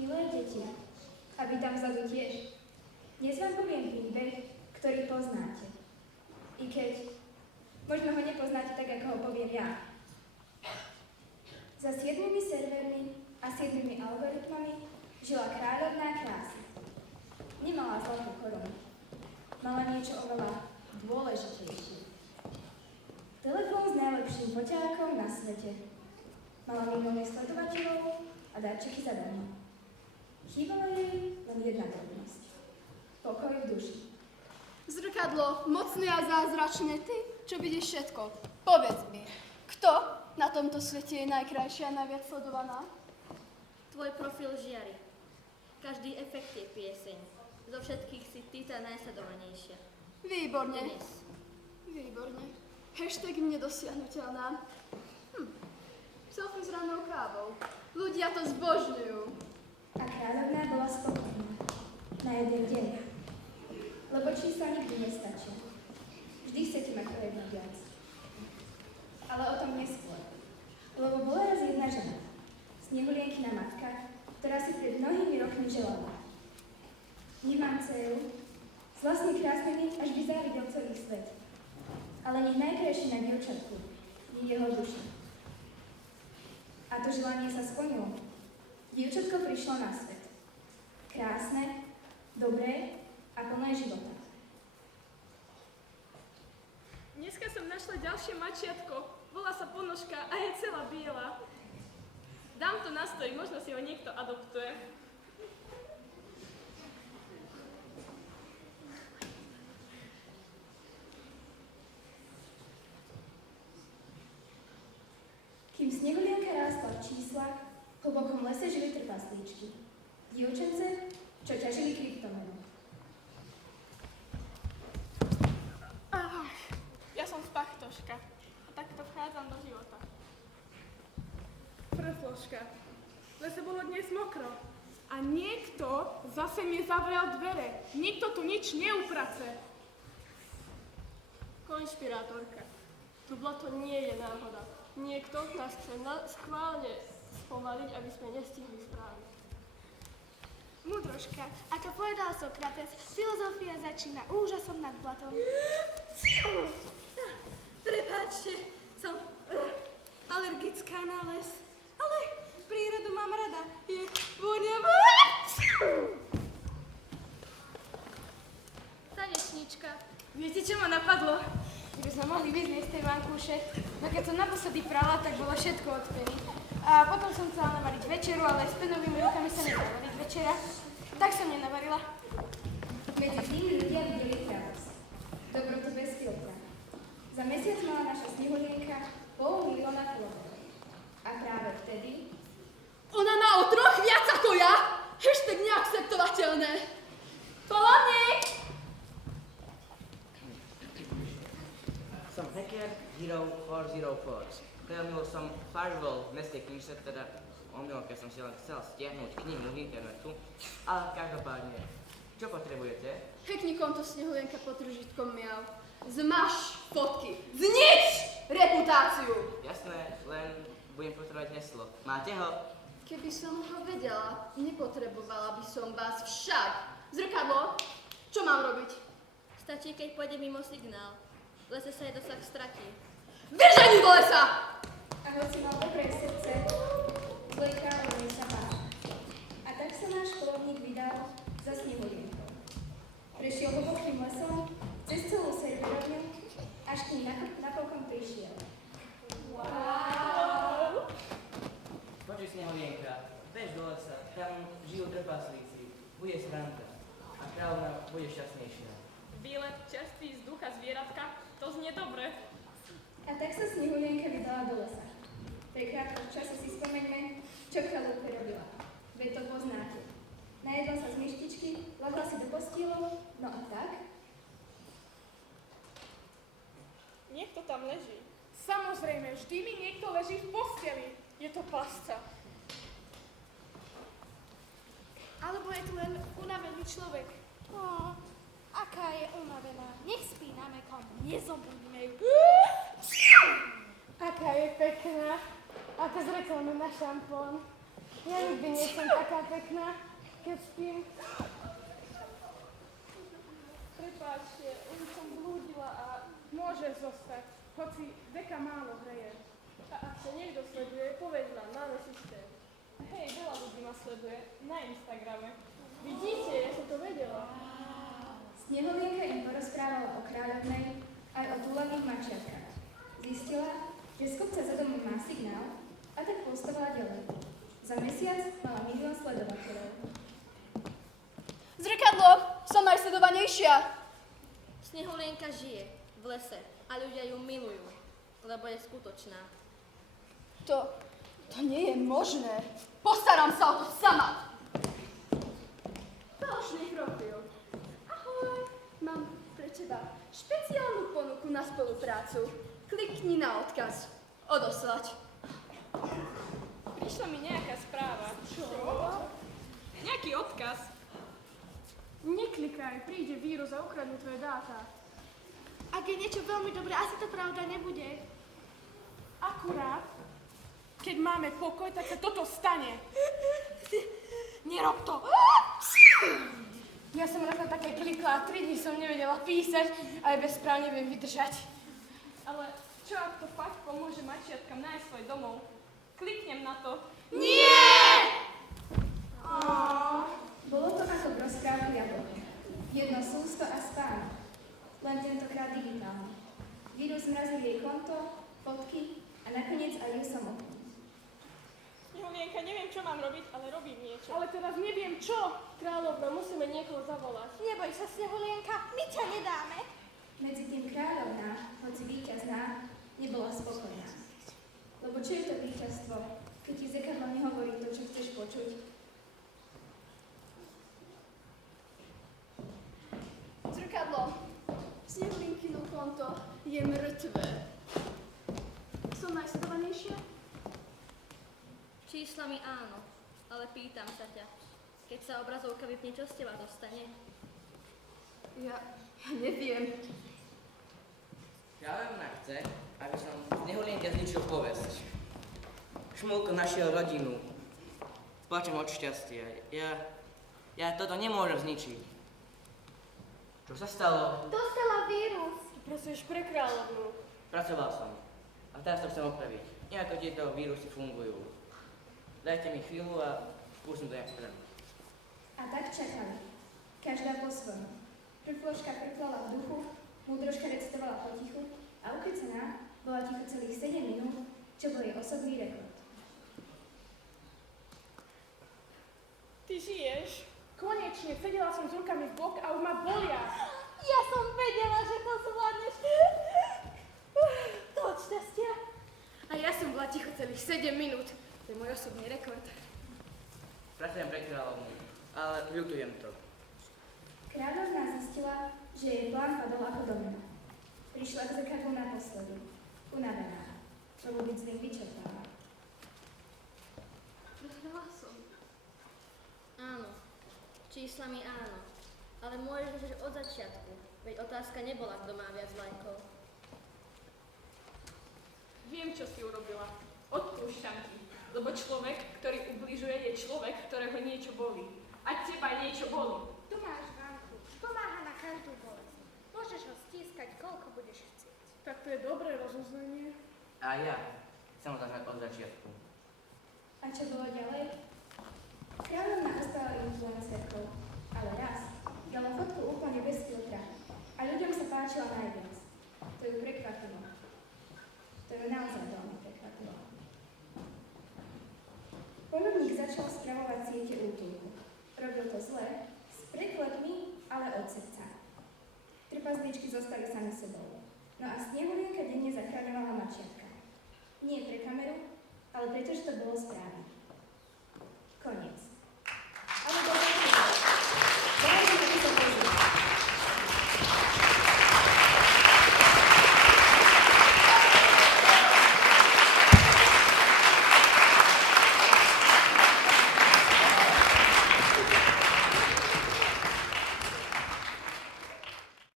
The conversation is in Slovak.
Milé deti, a vy tam vzadu tiež, dnes vám poviem príbeh, ktorý poznáte. I keď možno ho nepoznáte tak, ako ho poviem ja. Za 7 servermi a 7 algoritmami žila kráľovná krásy. Nemala zlatú korunu. Mala niečo oveľa dôležitejšie. Telefón s najlepším foťákom na svete. Mala milióny sledovateľov a darčeky zadarmo. Chýbala jej len jedna drobnosť. Pokoj v duši. Zrkadlo, mocné a zázračné, ty, čo vidíš všetko. Povedz mi, kto na tomto svete je najkrajšia a najviac sledovaná? Tvoj profil žiari. Každý efekt je pieseň. Zo všetkých si ty tá najsledovanejšia. Výborne. Dnes. Výborne. Hashtag nedosiahnuteľná. Selfie s ranou kávou. Ľudia to zbožňujú. A kráľovná bola spokojná. Na jeden deň. Lebo čísla nikdy nestačia. Vždy chcete mať o jedno viac. Ale o tom neskôr. Lebo bola raz jedna žena. Snehulienkina matka, ktorá si pred mnohými rokmi želala. Nemám dceru, s vlastne krásnymi, až by závidel celý svet. Ale nech najkrajšie na dievčatku je jeho duša. A to želanie sa splnilo. Dievčatko prišlo na svet. Krásne, dobré a plné života. Dneska som našla ďalšie mačiatko. Volá sa Ponožka a je celá biela. Dám to na stoj, možno si ho niekto adoptuje. Kým snehulienka rástla v číslach, v hlbokom lese žili trpaslíčky. Dievčence, čo ťažili kryptomenu. Ja som Spachtoška a takto vchádzam do života. Prfloška. V lese bolo dnes mokro a niekto zase mi zavrel dvere. Nikto tu nič neuprace. Konšpirátorka. Tu blato nie je náhoda. Niekto nás chce schválne spomaliť, aby sme nestihli správy. Múdroška, ako povedal Sokrates, filozofia začína úžasom nad blatom. Prepáčte, som alergická na les, ale prírodu mám rada. Je voňavá. Tanečníčka. Viete, čo ma napadlo? Keby sme mohli vyznieť z tej vankúše, no keď som naposledy prala, tak bolo všetko od peny. A potom som chcela navariť večeru, ale s penovými rukami sa nedá variť večera. Tak som nenavarila. Medzi tými ľudia videli pravosť. Dobrotu bez filtra. Za mesiac mala naša snehulienka 500 000 followerov. A práve vtedy... Ona má o 3 viac ako ja? Hashtag neakceptovateľné. Polovník! Som hacker Hero 404. Prejavil som firewall v meste knižce, teda omylke som si len chcel stiahnuť knihu z internetu, ale každopádne, čo potrebujete? Hackni konto Snehulienka pod ružitkom miav. Zmaš fotky. Znič reputáciu. Jasné, len budem potrebovať heslo. Máte ho? Keby som ho vedela, nepotrebovala by som vás však. Zrkadlo, čo mám robiť? Stačí, keď pôjde mimo signál. V lese sa jej dosah stratí. Držaní do lesa! A hoci mal dobré srdce, zlej kráľovnej sa bál. A tak sa náš polovník vydal za snehulienkou. Prešiel hlbokým lesom, cez celú serverovňu, až k ním napokon prišiel. Wow! Počuj, Snehulienka, bež do lesa, tam žijú trpaslíci, bude sranda a kráľovna bude šťastnejšia. Výlet čerstvý z ducha zvieratka, to znie dobre. A tak sa snehulienka vydala do lesa. Pre krátko času si spomeňme, čo v chalúpe robila. Veď to poznáte. Najedla sa z myštičky, lahla si do postýlov, no a tak? Niekto tam leží. Samozrejme, vždy mi niekto leží v posteli. Je to pasca. Alebo je tu len unavený človek. Ó, aká je unavená. Nech spí na mekom, nezobudíme ju. Aká je pekná. Ako z reklamy na šampón. Ja nikdy nie som taká pekná, keď spím. Prepáčte, už som blúdila a môže zostať, hoci deka málo hreje. A ak sa niekto sleduje, povedz nám, máme systém. Hej, veľa ľudí ma sleduje na Instagrame. Vidíte, ja som to vedela. Snehulienka im porozprávala o kráľovnej aj o túlených mačiatkách. Zistila, že z kopca za domom má signál a tak postovala ďalej. Za mesiac mala 1 000 000 sledovateľov. Zrkadlo, som najsledovanejšia. Snehulienka žije v lese a ľudia ju milujú, lebo je skutočná. To nie je možné. Postaram sa o to sama. Falošný profil. Ahoj, mám pre teba špeciálnu ponuku na spoluprácu. Klikni na odkaz. Odoslať. Prišla mi nejaká správa. Čo? Nejaký odkaz. Neklikaj, príde vírus a ukradnú tvoje dáta. Ak je niečo veľmi dobré, asi to pravda nebude. Akurát, keď máme pokoj, tak sa toto stane. Nerob to! Ja som raz na také klikla a 3 dní som nevedela písať, ale bez správ neviem vydržať. Ale čo ak to fakt pomôže mačiatkam nájsť svoj domov? Kliknem na to. Bolo to ako v rozprávke Jablok. Jedno sústo a spánok. Len tentokrát digitálne. Vírus zmrazil jej konto, fotky a nakoniec aj ju samotnú. Snehulienka, neviem, čo mám robiť, ale robím niečo. Ale teraz neviem čo. Kráľovna, musíme niekoho zavolať. Neboj sa, Snehulienka, my ťa nedáme. Medzi tým kráľovná, hoci víťazná, nebola spokojná. Lebo čo je to víťazstvo, keď ti zrkadlo nehovorí to, čo chceš počuť? Zrkadlo, Snehulinkino konto je mŕtve. Som najsledovanejšia? Číslami áno, ale pýtam sa ťa. Keď sa obrazovka vypne, čo z teba dostane? Ja neviem. Kráľovna chce, aby som Snehulienke zničil povesť. Šmulko našiel rodinu. Plačem od šťastia. Ja toto nemôžem zničiť. Čo sa stalo? Dostala vírus. Pracuješ pre kráľovnú. Pracoval som. A teraz to chcem opraviť. Nejako tieto vírusy fungujú. Dajte mi chvíľu a skúsim to nejak spraviť. A tak čakali. Každá po svojom. Prfloška prklala v duchu, múdroška recitovala potichu a ukecená bola ticho celých 7 minút, čo bol jej osobný rekord. Ty žiješ? Konečne, sedela som s rukami v bok a už ma bolia. Ja som vedela, že to zvládneš. To od šťastia. A ja som bola ticho celých 7 minút. To je môj osobný rekord. Pracujem pre kráľovnu, ale ľutujem to. Kráľovná zistila, že jej plán padol ako domino. Prišla k zrkadlu naposledy, unavená, lebo byť zlým vyčerpáva. Prehrala som. Áno, číslami áno, ale môžeš začať od začiatku, veď otázka nebola, kto má viac lajkov. Viem, čo si urobila. Odpúšťam ti, lebo človek, ktorý ubližuje, je človek, ktorého niečo bolí. A teba niečo bolí. Tu máš Vanku. Pomáha na každú bolesť. Môžeš ho stískať, koľko budeš chcieť. Tak to je dobré rozoznanie. A ja chcem to začať od začiatku. A čo bolo ďalej? Kráľovná ostala influencerkou, ale raz dala fotku úplne bez filtra a ľuďom sa páčila najviac. To ju prekvapilo. To ju naozaj veľmi prekvapilo. Ponovník začal spravovať siete útulku. Robil to zle, s preklepmi, ale od srdca. Trpazličky zostali sami sebou. No a Snehulienka denne zachraňovala mačiatka. Nie pre kameru, ale pretože to bolo správne.